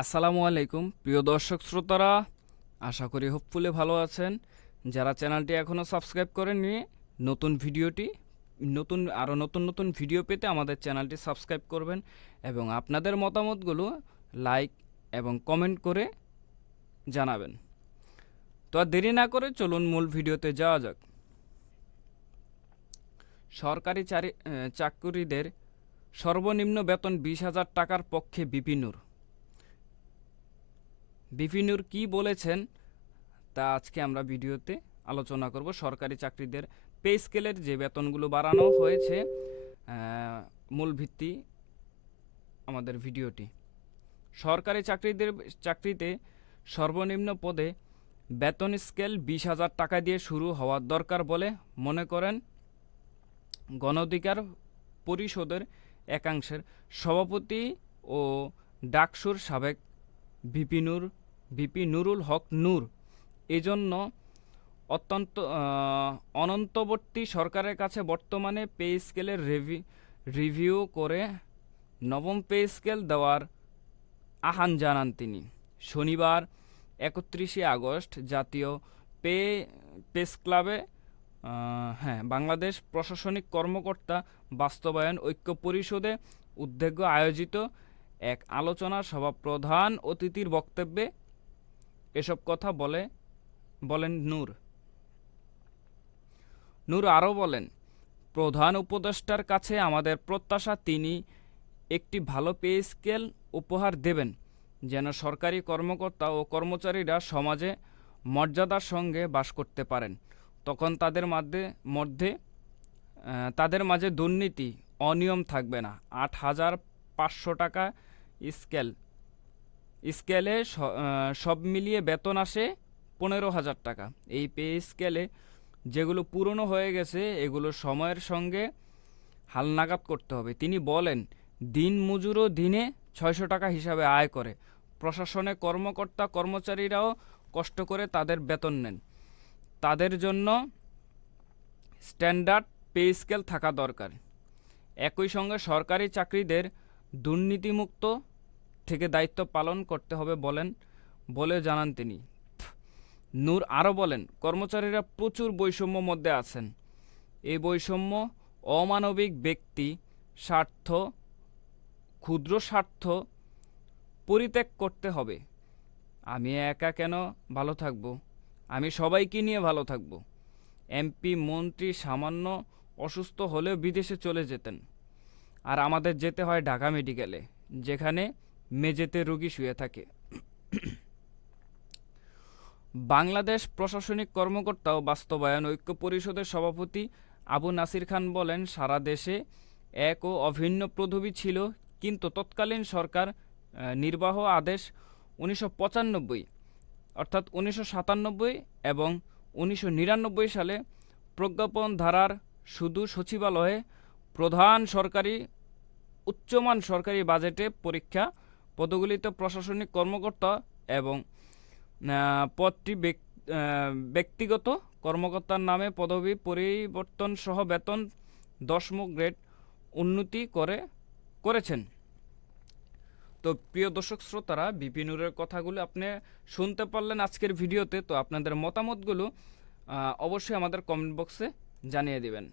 আসসালামু আলাইকুম। প্রিয় দর্শক শ্রোতারা আশা করি হোপফুলি ভালো আছেন। যারা চ্যানেলটি এখনও সাবস্ক্রাইব করেননি নতুন ভিডিওটি নতুন আরও নতুন নতুন ভিডিও পেতে আমাদের চ্যানেলটি সাবস্ক্রাইব করবেন এবং আপনাদের মতামতগুলো লাইক এবং কমেন্ট করে জানাবেন। তো আর দেরি না করে চলুন মূল ভিডিওতে যাওয়া যাক। সরকারি আহ, সর্বনিম্ন বেতন বিশ হাজার টাকার পক্ষে বিপিনুর। বিপিনুর কি বলেছেন, তা আজকে আমরা ভিডিওতে আলোচনা করব। সরকারি চাকরিদের পে স্কেলের যে বেতনগুলো বাড়ানো হয়েছে মূল ভিত্তি আমাদের ভিডিওটি। সরকারি চাকরিদের, চাকরিতে সর্বনিম্ন পদে বেতন স্কেল বিশ হাজার টাকা দিয়ে শুরু হওয়ার দরকার বলে মনে করেন গণ অধিকার পরিষদের একাংশের সভাপতি ও ডাকসুর সাবেক বিপিনুর বিপি নুরুল হক নূর। এজন্য অত্যন্ত অনন্তবর্তী সরকারের কাছে বর্তমানে পে স্কেলের রিভি, রিভিউ করে নবম পে স্কেল দেওয়ার আহ্বান জানান তিনি। শনিবার একত্রিশে আগস্ট জাতীয় পে, প্রেস ক্লাবে হ্যাঁ বাংলাদেশ প্রশাসনিক কর্মকর্তা বাস্তবায়ন ঐক্য পরিষদে উদ্যোগ আয়োজিত এক আলোচনা সভা প্রধান অতিথির বক্তব্যে এসব কথা বলে, বলেন নূর। নূর আরও বলেন, প্রধান উপদেষ্টার কাছে আমাদের প্রত্যাশা তিনি একটি ভালো পে স্কেল উপহার দেবেন, যেন সরকারি কর্মকর্তা ও কর্মচারীরা সমাজে মর্যাদার সঙ্গে বাস করতে পারেন। তখন তাদের মধ্যে মধ্যে তাদের মাঝে দুর্নীতি অনিয়ম থাকবে না। আট হাজার পাঁচশো টাকা স্কেল। স্কেলে সব মিলিয়ে বেতন আসে পনেরো হাজার টাকা। এই পে স্কেলে যেগুলো পুরনো হয়ে গেছে, এগুলো সময়ের সঙ্গে হালনাগাদ করতে হবে। তিনি বলেন, দিন মজুরও দিনে ছয়শো টাকা হিসাবে আয় করে। প্রশাসনে কর্মকর্তা, কর্মচারীরাও কষ্ট করে তাদের বেতন নেন। তাদের জন্য স্ট্যান্ডার্ড পে স্কেল থাকা দরকার। একই সঙ্গে সরকারি চাকরিদের দুর্নীতিমুক্ত থেকে দায়িত্ব পালন করতে হবে বলেন, বলে জানান তিনি। নূর আরও বলেন, কর্মচারীরা প্রচুর বৈষম্য মধ্যে আছেন। এই বৈষম্য অমানবিক ব্যক্তি, স্বার্থ, ক্ষুদ্র স্বার্থ পরিত্যাগ করতে হবে। আমি একা কেন ভালো থাকব? আমি সবাইকে নিয়ে ভালো থাকব। এমপি, মন্ত্রী সামান্য অসুস্থ হলেও বিদেশে চলে যেতেন। আর আমাদের যেতে হয় ঢাকা মেডিকেলে, যেখানে মেঝেতে রোগী শুয়ে থাকে। বাংলাদেশ প্রশাসনিক কর্মকর্তা ও বাস্তবায়ন ঐক্য পরিষদের সভাপতি আবু নাসির খান বলেন, সারা দেশে এক ও অভিন্ন পদবি ছিল, কিন্তু তৎকালীন সরকার নির্বাহ আদেশ উনিশশো পঁচানব্বই, অর্থাৎ উনিশশো সাতানব্বই এবং উনিশশো নিরানব্বই সালে প্রজ্ঞাপন ধারার শুধু সচিবালয়ে প্রধান সরকারি, উচ্চমান সরকারি বাজেটে পরীক্ষা পদগুলিতে প্রশাসনিক কর্মকর্তা এবং পদটি ব্যক- ব্যক্তিগত কর্মকর্তার নামে পদবি পরিবর্তন সহ বেতন দশম গ্রেড উন্নতি করে, করেছেন। তো প্রিয় দর্শক শ্রোতারা বিপিনুরের কথাগুলো আপনি শুনতে পারলেন আজকের ভিডিওতে, তো আপনাদের মতামতগুলো অবশ্যই আমাদের কমেন্ট বক্সে জানিয়ে দিবেন।